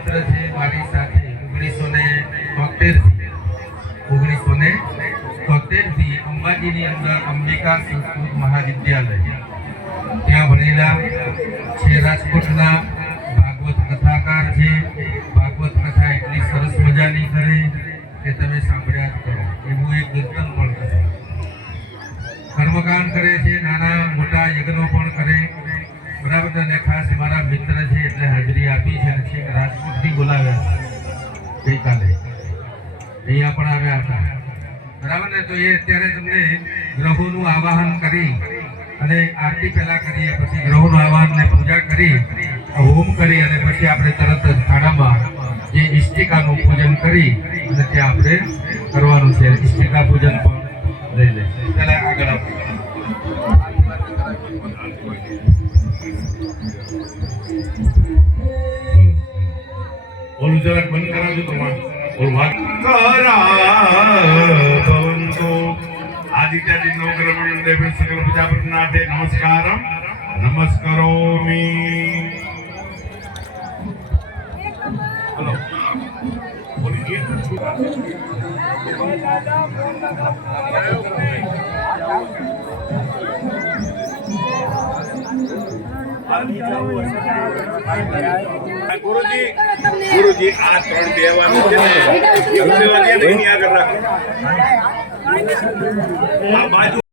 મિત્ર છે મારી સાથે 1973 થી અંબાજીની અંદર અંબિકા સંસ્કૃત મહાવિદ્યાલય ત્યાં ભણેલા છે। રાજકોટના ભાગવત કથાકાર છે। ભાગવત કથા એટલી સરસ મજાની કરે કે તમે સાંભળ્યા જ કરો। એવું એક કીર્તન પણ કરે, કર્મકાંડ કરે છે, નાના મોટા યજ્ઞો પણ કરે, બરાબર ને। ખાસ મારા મિત્ર છે એટલે હાજરી આપી છે અને છેક રાજકોટથી બોલાવ્યા ગઈકાલે અહીંયા પણ આવ્યા હતા, બરાબર ને। તો એ અત્યારે તમને ગ્રહોનું આવાહન કરી અને આરતી પહેલા કરીએ, પછી ગ્રહોનું આવાહન ને પૂજા કરી, હોમ કરી અને પછી આપણે તરત જ ખાડામાં જે ઇષ્ટિકાનું પૂજન કરી અને ત્યાં આપણે કરવાનું છે। ઇષ્ટિકા પૂજન પણ લઈ લે પહેલા આગળ આપણે બોલું જરાક બંધ કરાવજો તમારે બોલ વાત ભવંતો આદિત્યાદિ નવગ્રહણ દેવ સકલ પ્રજાપતિનાથે નમસ્કારમ નમસ્કરોમિ। હલો ગુરુજી આ 3 દેવાનું છે ને એની આગળ રાખો આ બાજુ